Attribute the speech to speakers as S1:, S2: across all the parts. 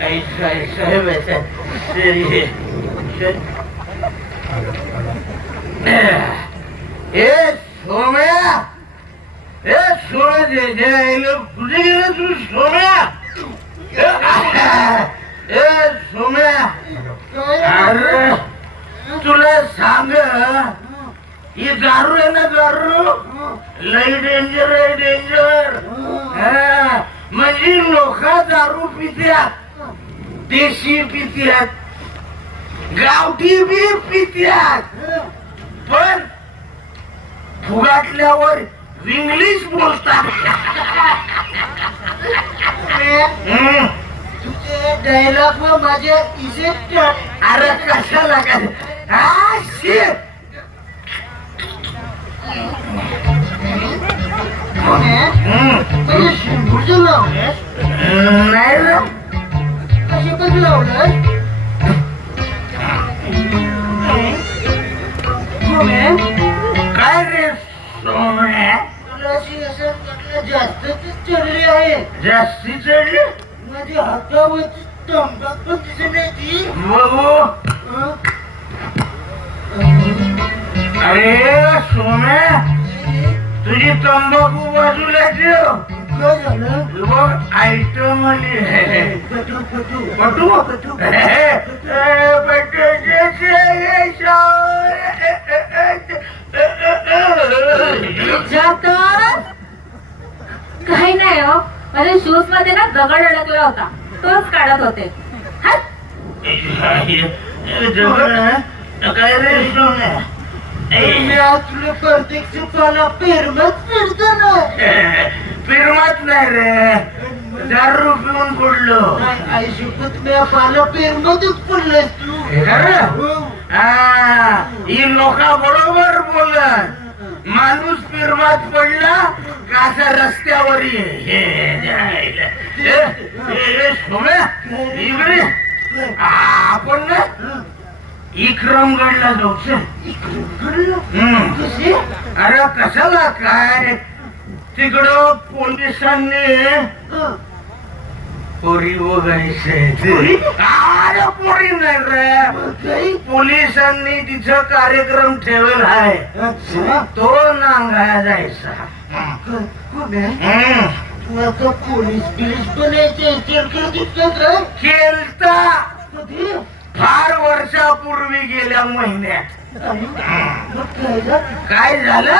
S1: ऐसा ऐसा है वैसा तेरी ए सोम्या ए सोम्या जे जे लोक कुठे गेले तू सोम्या ए सोम्या अरे तुला सांग ही दारू आहे ना दारू लई डेंजर आहे डेंजर म्हणजे लोक दारू पित्यात देशी पित्यात गावठी बी पित्यात पण फुगाटल्यावर इंग्लिश बोलतात हम्म.
S2: तुझे डायलॉग माझ्या इजेक्ट
S1: अरे कशाला काय हा shit. हम्म.
S2: लावलंस
S1: नाही
S2: कशी कसं लावलंस सोम्या,
S1: काय रे सोम्या
S2: तुला अशी असं वाटलं जास्तच चढली आहे.
S1: जास्ती चढली
S2: माझ्या हातावरची तंबाख पण दिसत नाही ती
S1: बघू.
S2: हं?
S1: अरे सोम्या तुझी तंबाखू बाजूला ठेव. हे। आहे
S2: पटू पटू?
S3: काही नाही हो. माझ्या शूजमध्ये ना दगड अडकला होता. तोच काढत होते.
S1: काय रे सोम्या
S2: मी आज तुला पाला पेरमत फिरतो ना.
S1: फिरवत नाही रे दारू पिऊन पडलो
S2: आई शपथ मी पाला पेरमतच पडलास तू
S1: हे लोका बरोबर बोलत माणूस फिरवात पडला का असा रस्त्यावर इकडे आपण ना. इक्रमगडला जाऊ चल.
S2: घडलं?
S1: हम्म.
S2: कशी
S1: अरे कशाला काय तिकडं पोलिसांनी. पोरी वगायचे
S2: पोरी?
S1: नाही? पोलिसांनी तिचा कार्यक्रम ठेवला आहे. तो नांगाया जायचा
S2: पोलीस बिलीस का?
S1: केलता? फार वर्षापूर्वी गेल्या महिन्यात
S2: काय झालं?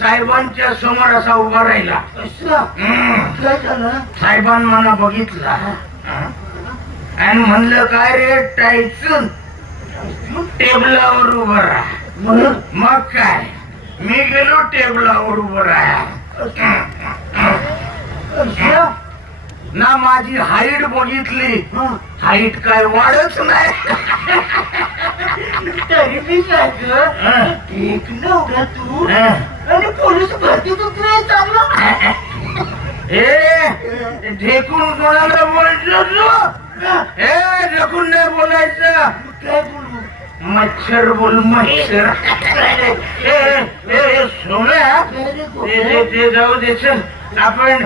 S1: साहेबांच्या समोर असा उभा राहिला.
S2: काय झालं?
S1: साहेबांनी मला बघितला. आणि म्हणलं काय रे टायचून टेबलावर उभं राहा.
S2: मग
S1: मग काय? मी गेलो टेबलावर उभं राहा? ना माझी हाईट बघितली. हाईट काय वाढच नाही.
S2: तरी मी सांग. एक नवरा तू. आणि पोलीस भरतीतच नाही चालला
S1: ए ढेकून कोणाला बोलतो तू? ए ढेकून नाही बोलायचं.
S2: काय बोलू
S1: मच्छर. बोल मच्छर सोन्या ते जाऊ दे चल. आपण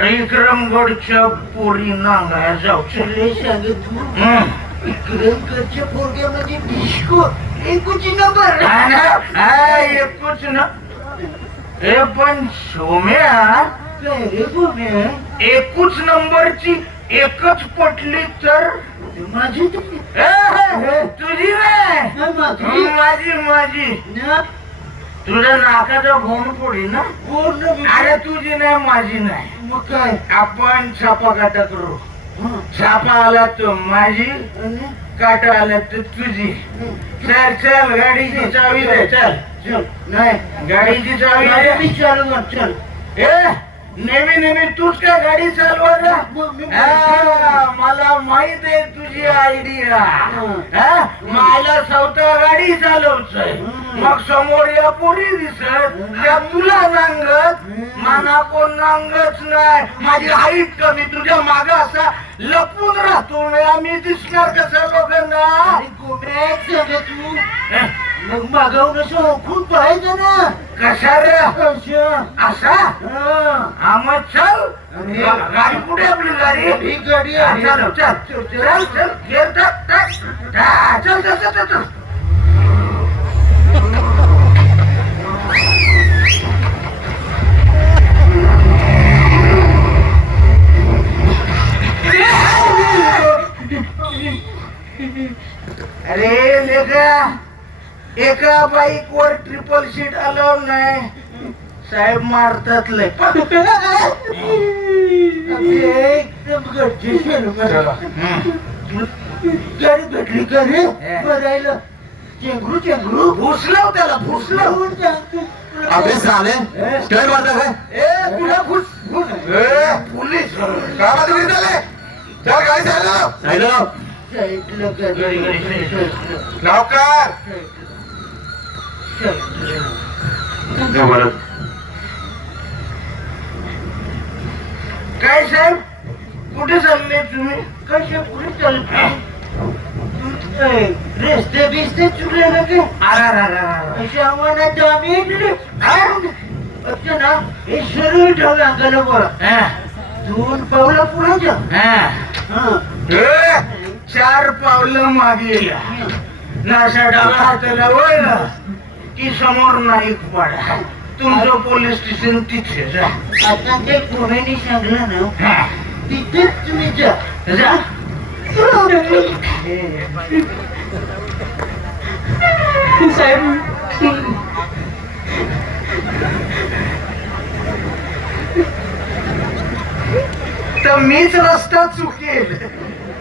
S1: विक्रमगडच्या पोरी नांगाया जाऊ. चल.
S2: चले सांगे तू
S1: हं.
S2: विक्रमकडच्या पोरग्यामध्ये डिस्को एकूची नंबर
S1: हा ना? हा, पण सोम्या एकूच नंबरची एकच पटली तर
S2: माझी तू
S1: तुझी नाही.
S2: माझी.
S1: माझी तुझ्या नाकाचा भोन पोळी ना?
S2: पूर्ण
S1: अरे तुझी नाही माझी नाही.
S2: मग काय?
S1: आपण छापा काटा करू.
S2: हं.
S1: छापा आला तर माझी काटा आला तर तुझी.
S2: हं.
S1: चल चल गाडीची चावी दे चल.
S2: नाही.
S1: गाडीची चावी
S2: चालू चल.
S1: ए नेहमी नेहमी तूच काय गाडी चालवायला मला माहीत आहे तुझी आयडिया हा? मला स्वतः गाडी चालवचंय
S2: हम्म.
S1: मग समोर या पोरी दिसत. त्या तुला नांगत. मना कोण नांगत नाही. माझी हाईट कमी तुझ्या माग असा लपून राहतो. मी दिसणार कसं लोकांना
S2: तू. मग मागवून असं खूप पाहायचं ना?
S1: कशा रे
S2: असं?
S1: असा
S2: हा.
S1: हा मग चल. गाडी कुठे आपली गाडी?
S2: ही गाडी आहे.
S1: चल चल चल. चल गेर टाक, टाक. चल चल चल चल, चल. अरे लेका एका बाईक वर ट्रिपल सीट अलाव नाही. साहेब मारतात लय.
S2: गाडी भेटली का रे? बरायला चेंगरू चेंगरू.
S1: भुसलाव त्याला भुसलाव.
S4: अबे साले स्टँड मारता काय?
S1: ए घुस
S4: ए,
S1: पोलीस.
S4: घरी चल
S2: साईडला गाडी.
S1: गडी, गडी, गडी.
S2: साईडला.
S1: काय साहेब? कुठे चालले तुम्ही?
S2: कशा पुढे चालतो रस्ते बिस्ते चुकले ना
S1: अरे.
S2: अशा मनात आम्ही अच्छा ना हे सरळ ढग अंगाला बोला.
S1: हा,
S2: दोन पावला पुढे जा.
S1: हा.
S2: हा.
S1: चार पावलं मागे. नाशा डावा हाताला वळलं. की समोर नाईक पाडा तुमचं पोलीस स्टेशन तिथे जा
S2: आता ते कोणाने सांगलं ना
S1: हा,
S2: तिथेच तुम्ही जा.
S1: जा. तर मीच रस्ता चुकेल.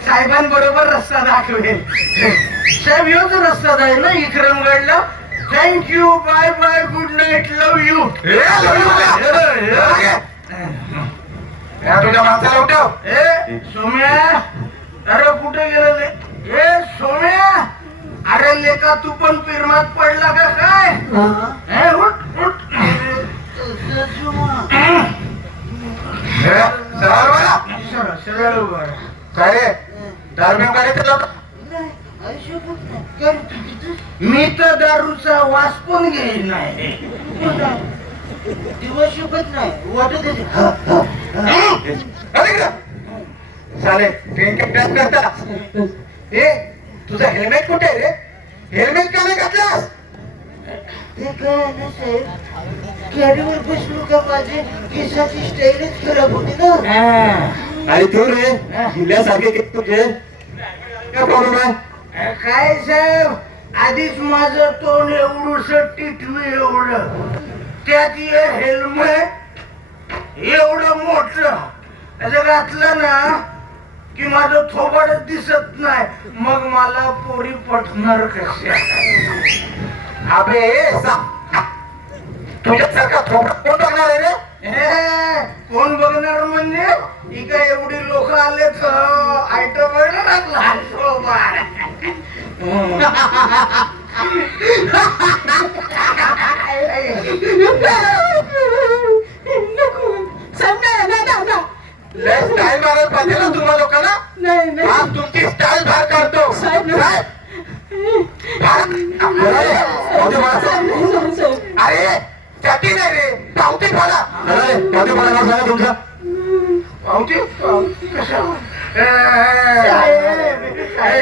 S1: साहेबांबरोबर रस्ता दाखवेल. साहेब योच रस्ता जाईल ना? विक्रमगडला thank you bye bye good night love you
S4: काय? या तुझ्या माणसाला उठव.
S1: ए सोम्या अरे कुठे गेलं ले ए सोम्या अरे लेका तू पण पिरमात पडला का काय? ए, उठ उठ.
S4: ए, सरळ.
S1: सरळ, उभं.
S4: काय दारू चालवतो
S1: मी तर दारूचा वास पण घेईन नाही.
S2: दिवस शोभत नाही वाटत
S4: ट्रेन टॅक्स करता. ए तुझा हेल्मेट कुठे रे? हेल्मेट का नाही घातलास?
S2: ते काय ना साहेब बसलो का माझे? केसाची स्टाईलच खराब होती ना.
S4: आणि तू रे. जिल्ह्यासारखे की तुझे. काय प्रॉब्लेम आहे?
S1: काय साहेब? आधीच माझं तोंड एवढस टिटवी एवढं. त्यात हे हेल्मेट एवढं मोठ. असं घातलं ना की माझं थोबाडच दिसत नाही. मग मला पोरी पटणार कशा?
S4: अबे तुझ्यासारखा कोण बघणार आहे रे?
S1: हे, कोण बघणार म्हणजे? इकडे एवढी लोक आले तर आयटम लहान
S4: स्टाईल मारायला पाहिजे ना तुम्हा लोकांना तुमची स्टाईल बाहेर काढतो. अरे, नाही रे पावते अरे तुमचं
S1: पावती? कशा?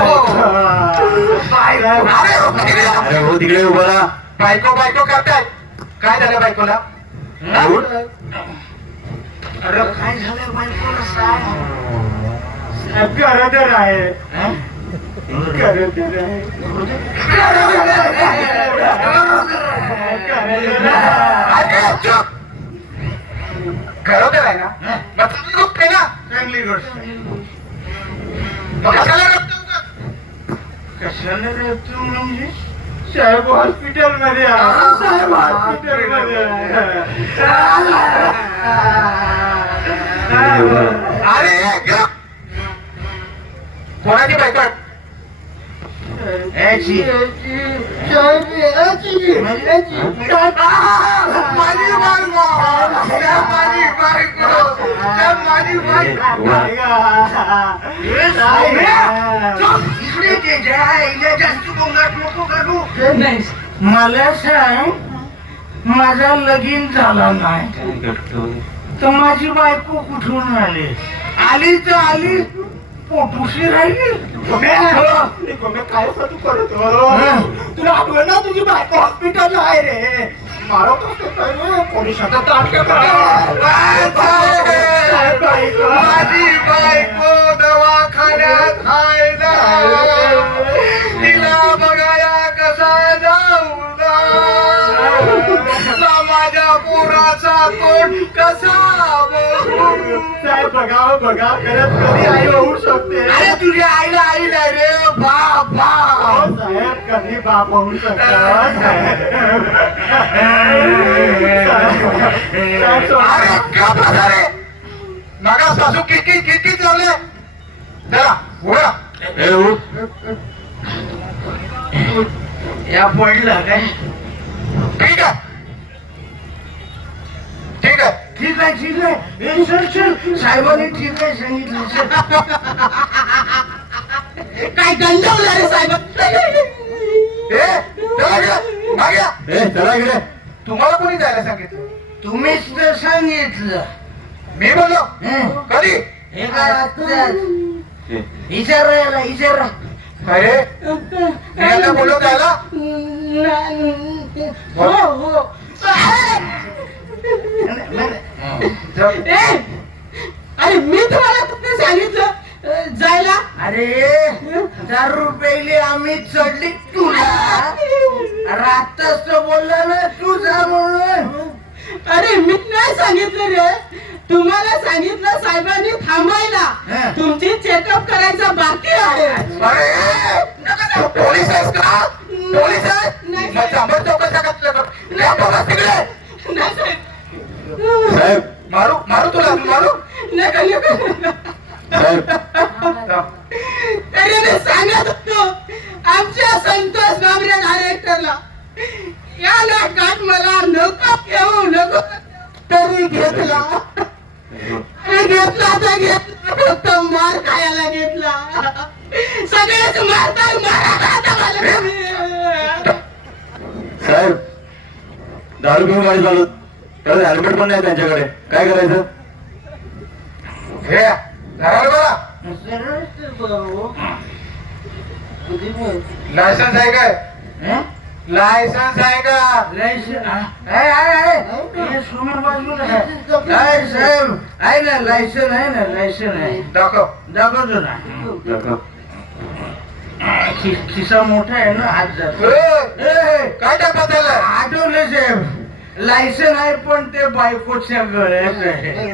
S4: अरे, हो, तिकडे जा. अरे तिकडे उभा राहा. बायको बायको करताय काय झालं बायकोला हा?
S1: अरे काय झालं बायकोला सांग
S5: गरोदर आहे
S1: हं?
S5: गरोदर
S4: ना मग
S1: चांगली गोष्ट
S4: मग कशाला?
S1: कशाला रे तू म्हणजे
S5: साहेब हॉस्पिटलमध्ये साहेब हॉस्पिटलमध्ये
S4: अरे कोणाची बायको
S1: याची. मला सांग माझा लगीन झाला नाही. तर माझी बायको कुठून आली? आली तर आली. पोटुशी राहिली?
S5: काय तू करतो तुला आठवण ना तुझी बायको हॉस्पिटल आहे रे. मारत बायको.
S1: माझी बायको दवाखान्यात ना. तिला बघाया कसा जाऊ माझ्या पोराचा तोंड कसा बघू
S5: साहेब बघा करत कधी आई होऊ शकते?
S1: अरे तुझ्या आईला आई नाही रे. बाप बाप
S5: हो, साहेब कधी बाप होऊ शकतात? साहेब, सोडा.
S4: अरे का प्रकारे मागा सासू किटकिट किटकिट लावले जरा उठ.
S1: या पडलं काय?
S4: ठीक आहे. ठीक आहे
S1: ठीक आहे. ए, चल चल साहेबांनी ठीक आहे सांगितलं चल.
S5: काय गंडवलं रे साहेब?
S4: तुम्हाला कोणी जायला सांगितलं?
S1: तुम्हीच तर सांगितलं.
S4: मी बोललो?
S1: हं.
S4: कधी?
S1: हे काय विचारा याला विचारा
S4: अरे जायला
S5: हो हो. अरे मी तुम्हाला कुठे सांगितलं? जायला?
S1: अरे दारू रुपये आम्ही चढली तुला. रातच बोलला ना तू जा म्हणून.
S5: अरे मी नाही सांगितलं रे. तुम्हाला सांगितलं साहेबांनी थांबायला. तुमची चेकअप करायचं बाकी आहे.
S4: अरे पोलीस आहेस का? पोलीस आहे?
S5: नाही.
S4: तिकडे.
S5: नाही साहेब.
S4: साहेब. मारू मारू तुला मारू.
S5: नका नका. तरी मी सांगत होतो आमच्या संतोष बाबऱ्या डायरेक्टरला या नाटकात मला नको घेऊ नको. तरी घेतला. घेतला तर घेतला फक्त मार खायला घेतला. सगळेच मारतात मारा.
S6: साहेब दारू घेऊन गाडी त्याला हेल्मेट पण नाही त्यांच्याकडे. काय करायचं?
S4: हे लायसन्स आहे काय? लायसन्स आहे का?
S1: आहे, साहेब ना लायसन आहे ना लायसन आहे.
S4: दाखव.
S1: दाखवतो ना.
S6: दाखव.
S1: खि- खिसा मोठा आहे ना हात जातो
S4: काय टाका त्याला?
S1: आठवलं साहेब. लायसन आहे पण ते बायकोच्या गळ्यात आहे.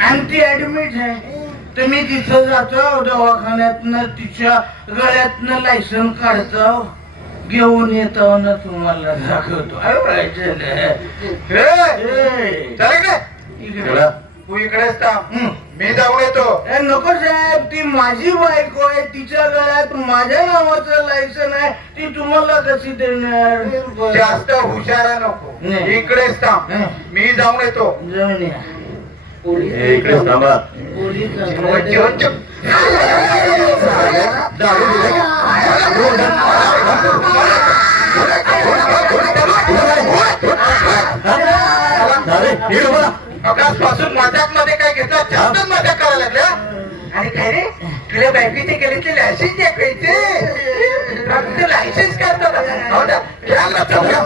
S1: आणि ती ऍडमिट आहे. तर मी तिथं जातो दवाखान्यातनं तिच्या गळ्यातनं लायसन काढतो घेऊन येतो ना तुम्हाला दाखवतो. अरे
S4: तू इकडेच थांब. मी जाऊन येतो.
S1: नको साहेब ती माझी बायको आहे तिच्या गळ्यात माझ्या नावाचं लायसन आहे ती तुम्हाला कशी देणार?
S4: जास्त हुशारा नको. इकडेच थांब. मी जाऊन येतो.
S6: इकडेच थांबा. बघा.
S4: पासून मजाकमध्ये काय घेतलं जास्तच मजाक करायला लागल्या आणि काय रे तुला बँकेचे गेले ते लायसन्स लायसन्स करतात हो ना? घ्या ना, जाऊया.